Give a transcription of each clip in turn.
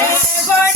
Yes.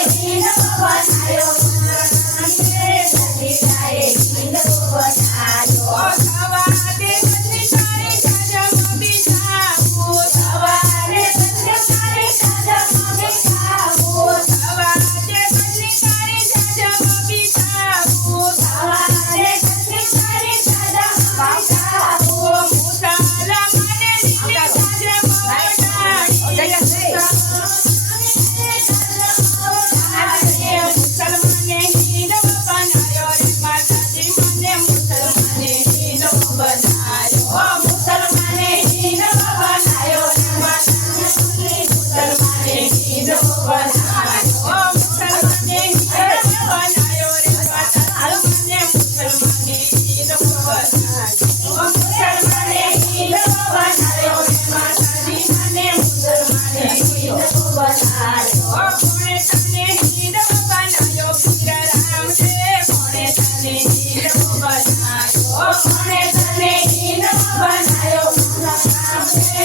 Hey, Yeah.